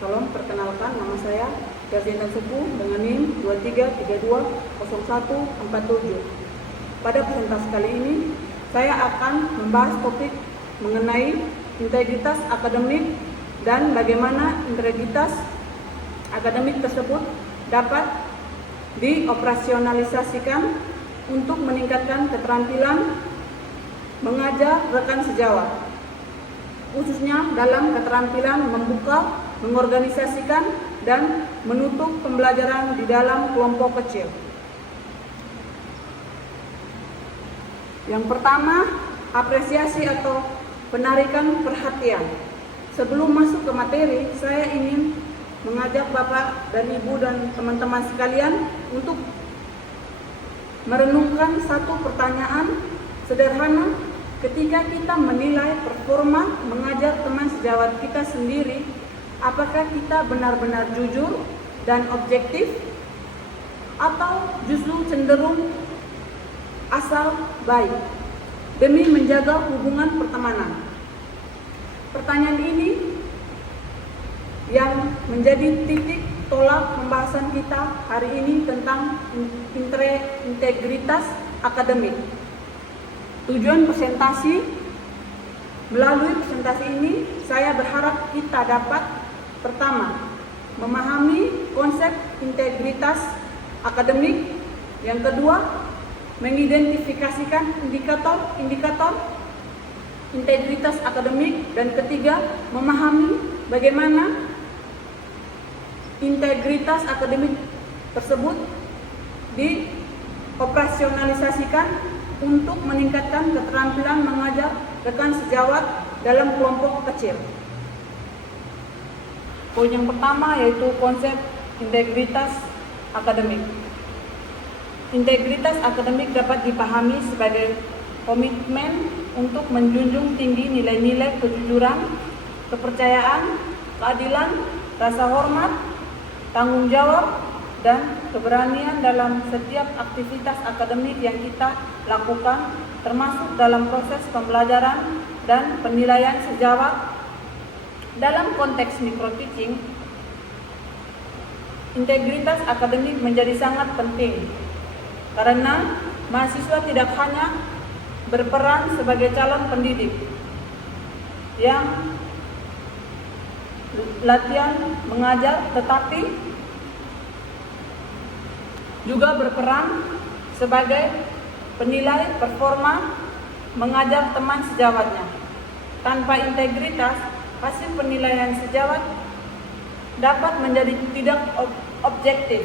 Salam, perkenalkan nama saya Gazinda Supu dengan NIM 23320147. Pada presentasi kali ini, saya akan membahas topik mengenai integritas akademik dan bagaimana integritas akademik tersebut dapat dioperasionalisasikan untuk meningkatkan keterampilan mengajar rekan sejawat, khususnya dalam keterampilan membuka, mengorganisasikan, dan menutup pembelajaran di dalam kelompok kecil. Yang pertama, apresiasi atau penarikan perhatian. Sebelum masuk ke materi, saya ingin mengajak Bapak dan Ibu dan teman-teman sekalian untuk merenungkan satu pertanyaan sederhana ketika kita menilai performa mengajar teman sejawat kita sendiri. Apakah kita benar-benar jujur dan objektif atau justru cenderung asal baik demi menjaga hubungan pertemanan? Pertanyaan ini yang menjadi titik tolak pembahasan kita hari ini tentang integritas akademik. Tujuan presentasi, melalui presentasi ini saya berharap kita dapat pertama, memahami konsep integritas akademik. Yang kedua, mengidentifikasikan indikator-indikator integritas akademik. Dan ketiga, memahami bagaimana integritas akademik tersebut dioperasionalisasikan untuk meningkatkan keterampilan mengajar rekan sejawat dalam kelompok kecil. Poin yang pertama yaitu konsep integritas akademik. Integritas akademik dapat dipahami sebagai komitmen untuk menjunjung tinggi nilai-nilai kejujuran, kepercayaan, keadilan, rasa hormat, tanggung jawab, dan keberanian dalam setiap aktivitas akademik yang kita lakukan, termasuk dalam proses pembelajaran dan penilaian sejawat. Dalam konteks micro-teaching, integritas akademik menjadi sangat penting karena mahasiswa tidak hanya berperan sebagai calon pendidik yang latihan mengajar, tetapi juga berperan sebagai penilai performa mengajar teman sejawatnya. Tanpa integritas, hasil penilaian sejawat dapat menjadi tidak objektif,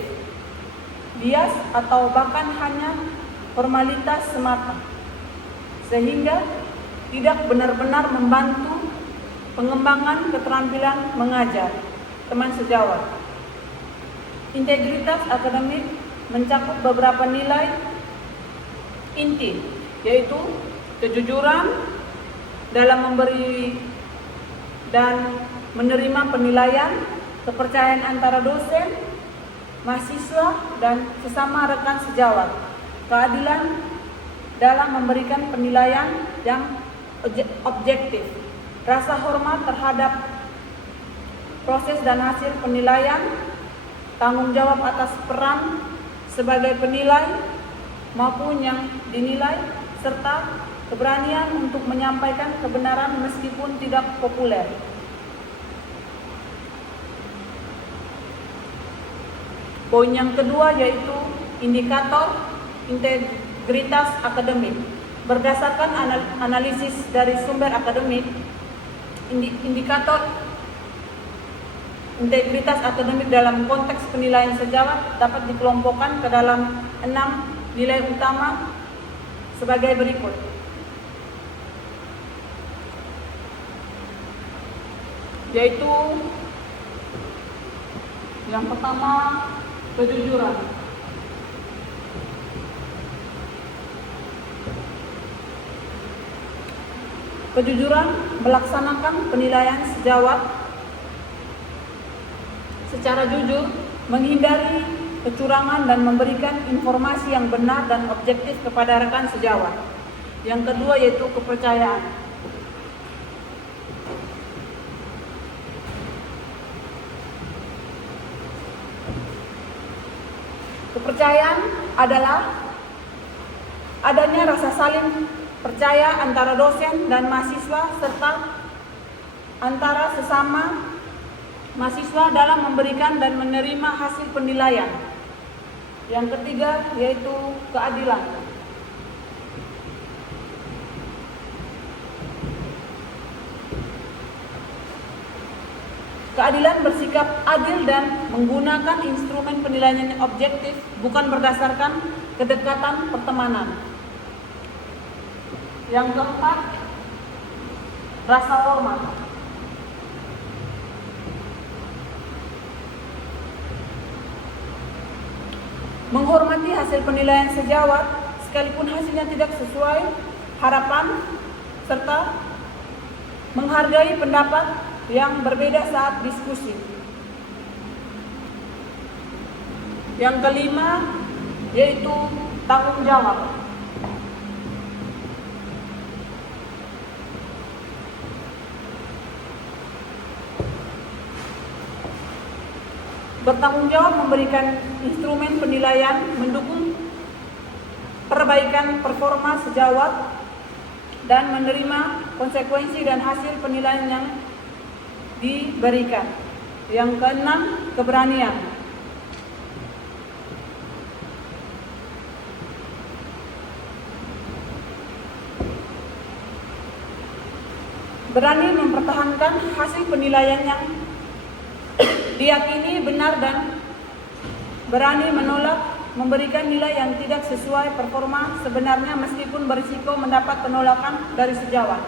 bias, atau bahkan hanya formalitas semata, sehingga tidak benar-benar membantu pengembangan keterampilan mengajar teman sejawat. Integritas akademik mencakup beberapa nilai inti, yaitu kejujuran dalam memberi dan menerima penilaian, kepercayaan antara dosen, mahasiswa, dan sesama rekan sejawat, keadilan dalam memberikan penilaian yang objektif, rasa hormat terhadap proses dan hasil penilaian, tanggung jawab atas peran sebagai penilai maupun yang dinilai, serta keberanian untuk menyampaikan kebenaran meskipun tidak populer. Poin yang kedua yaitu indikator integritas akademik. Berdasarkan analisis dari sumber akademik, indikator integritas akademik dalam konteks penilaian sejawat dapat dikelompokkan ke dalam 6 nilai utama sebagai berikut. Yaitu yang pertama, kejujuran. Kejujuran melaksanakan penilaian sejawat secara jujur, menghindari kecurangan dan memberikan informasi yang benar dan objektif kepada rekan sejawat. Yang kedua yaitu kepercayaan. Kepercayaan adalah adanya rasa saling percaya antara dosen dan mahasiswa serta antara sesama mahasiswa dalam memberikan dan menerima hasil penilaian. Yang ketiga yaitu keadilan. Keadilan bersikap adil dan menggunakan instrumen penilaian yang objektif, bukan berdasarkan kedekatan pertemanan. Yang keempat, rasa hormat. Menghormati hasil penilaian sejawat sekalipun hasilnya tidak sesuai harapan, serta menghargai pendapat yang berbeda saat diskusi. Yang kelima yaitu tanggung jawab. Bertanggung jawab memberikan instrumen penilaian mendukung perbaikan performa sejawat dan menerima konsekuensi dan hasil penilaian yang diberikan. Yang keenam, keberanian. Berani mempertahankan hasil penilaian yang diyakini benar dan berani menolak memberikan nilai yang tidak sesuai performa sebenarnya meskipun berisiko mendapat penolakan dari sejawat.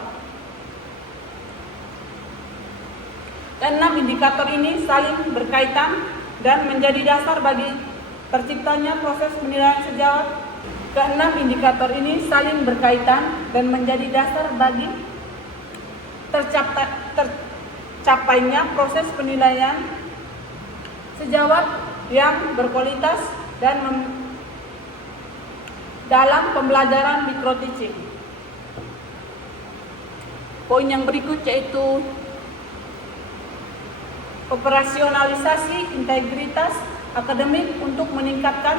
Keenam, indikator ini saling berkaitan dan menjadi dasar bagi terciptanya proses penilaian sejawat. Keenam, indikator ini saling berkaitan dan menjadi dasar bagi tercapainya proses penilaian sejawat yang berkualitas dan dalam pembelajaran microteaching. Poin yang berikut yaitu operasionalisasi integritas akademik untuk meningkatkan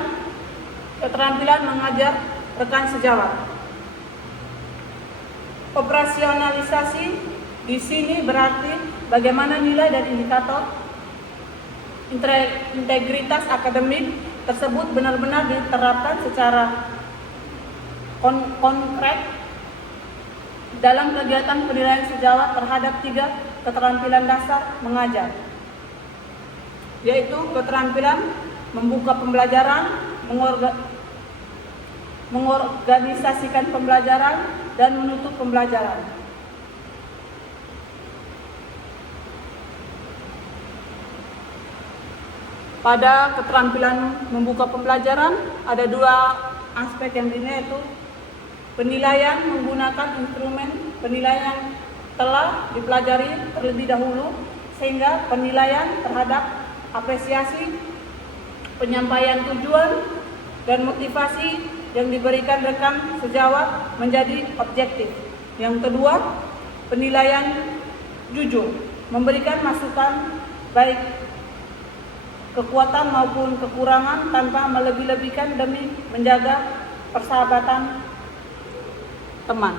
keterampilan mengajar rekan sejawat. Operasionalisasi di sini berarti bagaimana nilai dan indikator integritas akademik tersebut benar-benar diterapkan secara konkret dalam kegiatan penilaian sejawat terhadap 3 keterampilan dasar mengajar, yaitu keterampilan membuka pembelajaran, mengorganisasikan pembelajaran, dan menutup pembelajaran. Pada keterampilan membuka pembelajaran ada 2 aspek yang dinilai, yaitu penilaian menggunakan instrumen penilaian yang telah dipelajari terlebih dahulu sehingga penilaian terhadap apresiasi, penyampaian tujuan, dan motivasi yang diberikan rekan sejawat menjadi objektif. Yang kedua, penilaian jujur, memberikan masukan baik kekuatan maupun kekurangan tanpa melebih-lebihkan demi menjaga persahabatan teman.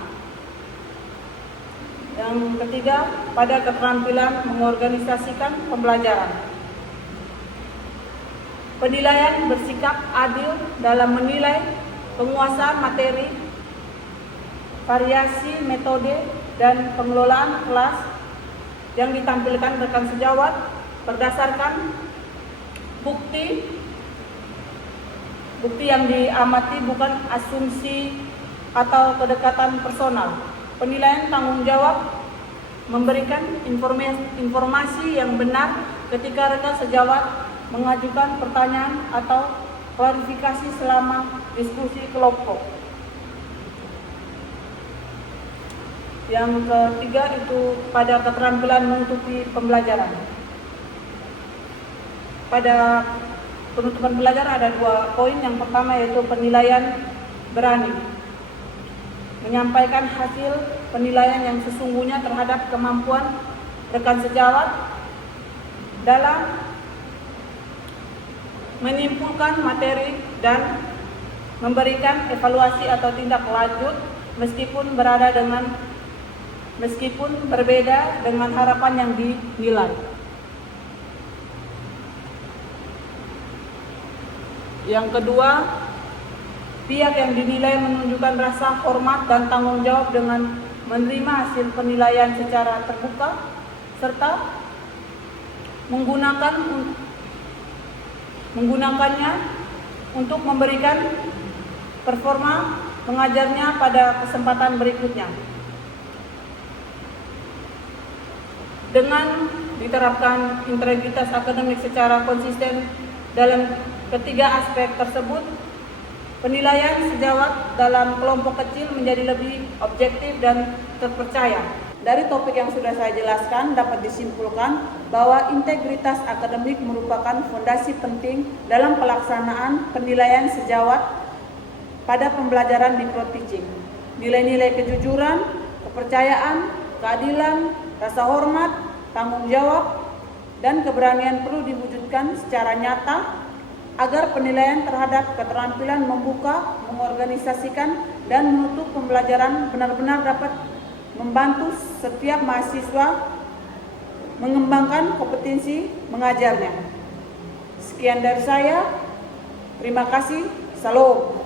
Yang ketiga, pada keterampilan mengorganisasikan pembelajaran. Penilaian bersikap adil dalam menilai penguasaan materi, variasi metode, dan pengelolaan kelas yang ditampilkan rekan sejawat berdasarkan bukti yang diamati, bukan asumsi atau kedekatan personal. Penilaian tanggung jawab memberikan informasi yang benar ketika rekan sejawat mengajukan pertanyaan atau klarifikasi selama diskusi kelompok. Yang ketiga itu pada keterampilan menutupi pembelajaran. Pada penutupan pembelajaran ada 2 poin. Yang pertama yaitu penilaian berani, menyampaikan hasil penilaian yang sesungguhnya terhadap kemampuan rekan sejawat dalam menyimpulkan materi dan memberikan evaluasi atau tindak lanjut meskipun berbeda dengan harapan yang dinilai. Yang kedua, pihak yang dinilai menunjukkan rasa hormat dan tanggung jawab dengan menerima hasil penilaian secara terbuka serta menggunakannya untuk memberikan performa pengajarnya pada kesempatan berikutnya. Dengan diterapkan integritas akademik secara konsisten dalam ketiga aspek tersebut, penilaian sejawat dalam kelompok kecil menjadi lebih objektif dan terpercaya. Dari topik yang sudah saya jelaskan dapat disimpulkan bahwa integritas akademik merupakan fondasi penting dalam pelaksanaan penilaian sejawat pada pembelajaran microteaching. Nilai-nilai kejujuran, kepercayaan, keadilan, rasa hormat, tanggung jawab, dan keberanian perlu diwujudkan secara nyata agar penilaian terhadap keterampilan membuka, mengorganisasikan, dan menutup pembelajaran benar-benar dapat membantu setiap mahasiswa mengembangkan kompetensi mengajarnya. Sekian dari saya. Terima kasih. Salam.